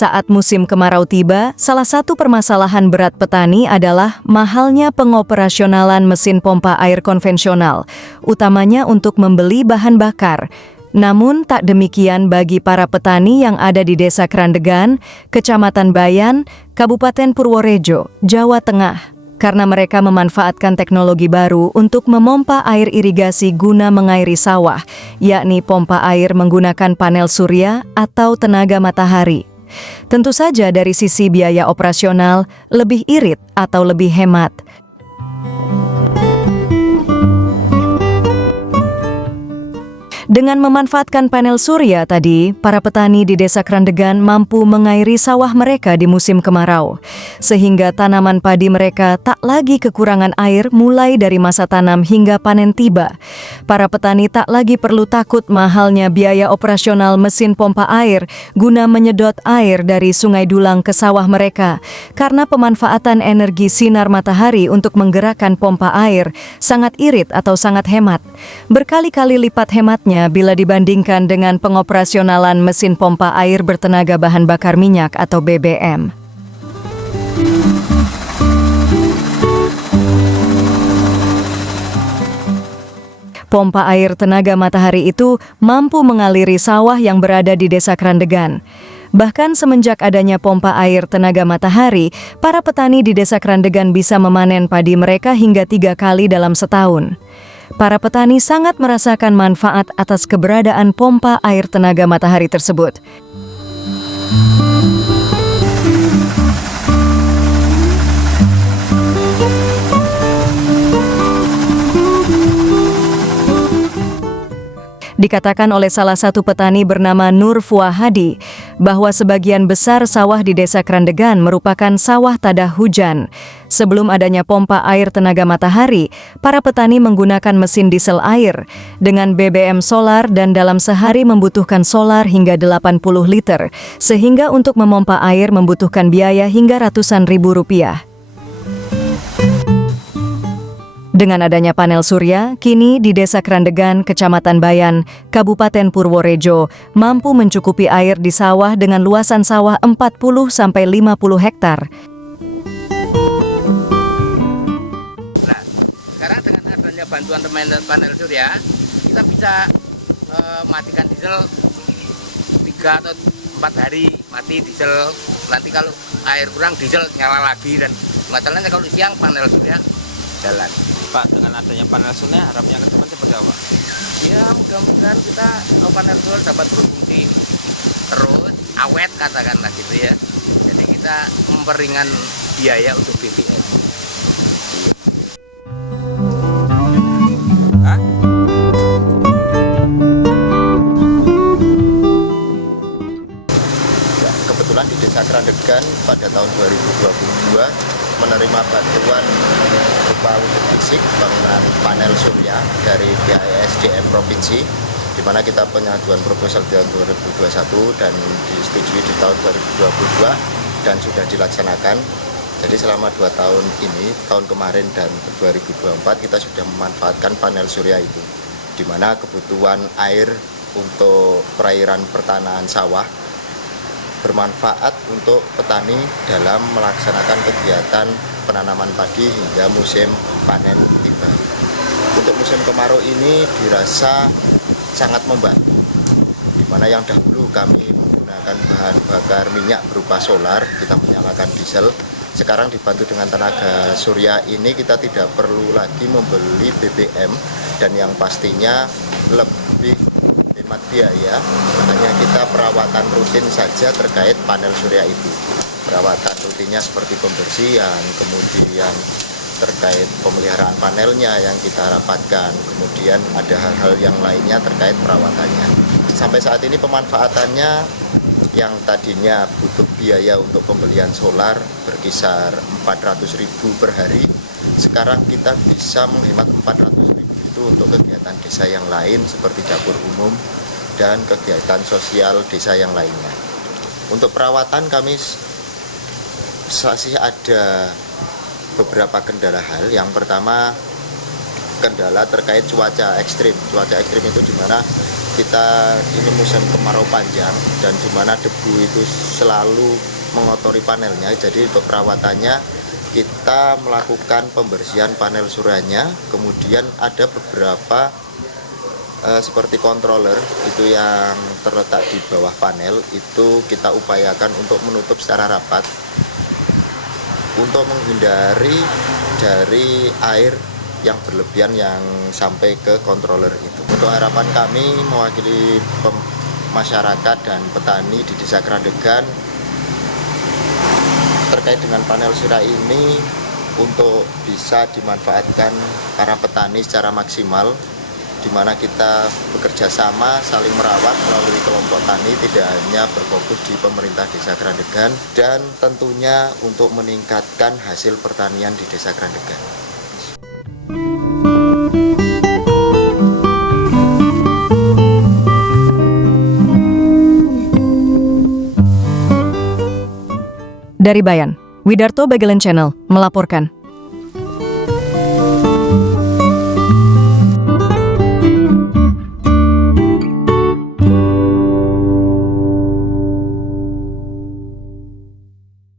Saat musim kemarau tiba, salah satu permasalahan berat petani adalah mahalnya pengoperasionalan mesin pompa air konvensional, utamanya untuk membeli bahan bakar. Namun tak demikian bagi para petani yang ada di Desa Krandegan, Kecamatan Bayan, Kabupaten Purworejo, Jawa Tengah. Karena mereka memanfaatkan teknologi baru untuk memompa air irigasi guna mengairi sawah, yakni pompa air menggunakan panel surya atau tenaga matahari. Tentu saja dari sisi biaya operasional lebih irit atau lebih hemat. Dengan memanfaatkan panel surya tadi, para petani di Desa Krandegan mampu mengairi sawah mereka di musim kemarau, sehingga tanaman padi mereka tak lagi kekurangan air mulai dari masa tanam hingga panen tiba. Para petani tak lagi perlu takut mahalnya biaya operasional mesin pompa air guna menyedot air dari Sungai Dulang ke sawah mereka, karena pemanfaatan energi sinar matahari untuk menggerakkan pompa air sangat irit atau sangat hemat. Berkali-kali lipat hematnya bila dibandingkan dengan pengoperasionalan mesin pompa air bertenaga bahan bakar minyak atau BBM. Pompa air tenaga matahari itu mampu mengaliri sawah yang berada di Desa Krandegan. Bahkan semenjak adanya pompa air tenaga matahari, para petani di Desa Krandegan bisa memanen padi mereka hingga 3 kali dalam setahun. Para petani sangat merasakan manfaat atas keberadaan pompa air tenaga matahari tersebut. Dikatakan oleh salah satu petani bernama Nur Fuahadi bahwa sebagian besar sawah di Desa Krandegan merupakan sawah tadah hujan. Sebelum adanya pompa air tenaga matahari, para petani menggunakan mesin diesel air dengan BBM solar dan dalam sehari membutuhkan solar hingga 80 liter, sehingga untuk memompa air membutuhkan biaya hingga ratusan ribu rupiah. Dengan adanya panel surya, kini di Desa Krandegan, Kecamatan Bayan, Kabupaten Purworejo, mampu mencukupi air di sawah dengan luasan sawah 40-50 hektar. Nah, sekarang dengan adanya bantuan panel surya, kita bisa matikan diesel 3 atau 4 hari, mati diesel. Nanti kalau air kurang, diesel nyala lagi, dan masalahnya kalau siang panel surya jalan. Pak, dengan adanya panel surya harapnya ke depan seperti apa? Ya, mudah-mudahan kita panel surya dapat berfungsi terus, awet katakanlah gitu ya. Jadi kita memperingan biaya untuk BBM. Kebetulan di Desa Krandegan pada tahun 2022 menerima bantuan berupa wujud fisik bangunan panel surya dari pihak ESDM Provinsi, di mana kita pengajuan proposal di tahun 2021 dan disetujui di tahun 2022 dan sudah dilaksanakan. Jadi selama 2 tahun ini, tahun kemarin dan 2024 kita sudah memanfaatkan panel surya itu, di mana kebutuhan air untuk perairan pertanahan sawah bermanfaat untuk petani dalam melaksanakan kegiatan penanaman padi hingga musim panen tiba. Untuk musim kemarau ini dirasa sangat membantu, di mana yang dahulu kami menggunakan bahan bakar minyak berupa solar, kita menyalakan diesel. Sekarang dibantu dengan tenaga surya ini kita tidak perlu lagi membeli BBM, dan yang pastinya lebih hemat biaya. Hanya kita perawatan rutin saja terkait panel surya itu. Perawatan rutinnya seperti pembersihan, kemudian terkait pemeliharaan panelnya yang kita rapatkan, kemudian ada hal-hal yang lainnya terkait perawatannya. Sampai saat ini pemanfaatannya yang tadinya butuh biaya untuk pembelian solar berkisar 400.000 per hari, sekarang kita bisa menghemat 400.000 itu untuk kegiatan desa yang lain seperti dapur umum dan kegiatan sosial desa yang lainnya. Untuk perawatan kami masih ada beberapa kendala hal. Yang pertama, kendala terkait cuaca ekstrim. Cuaca ekstrim itu di mana kita ini musim kemarau panjang dan di mana debu itu selalu mengotori panelnya. Jadi untuk perawatannya kita melakukan pembersihan panel suryanya, kemudian ada beberapa seperti controller itu yang terletak di bawah panel itu kita upayakan untuk menutup secara rapat untuk menghindari dari air yang berlebihan yang sampai ke controller itu. Untuk harapan kami mewakili masyarakat dan petani di Desa Krandegan terkait dengan panel surya ini untuk bisa dimanfaatkan para petani secara maksimal, di mana kita bekerja sama saling merawat melalui kelompok tani, tidak hanya berfokus di pemerintah Desa Krandegan dan tentunya untuk meningkatkan hasil pertanian di Desa Krandegan. Dari Bayan, Widarto Bagelen Channel melaporkan.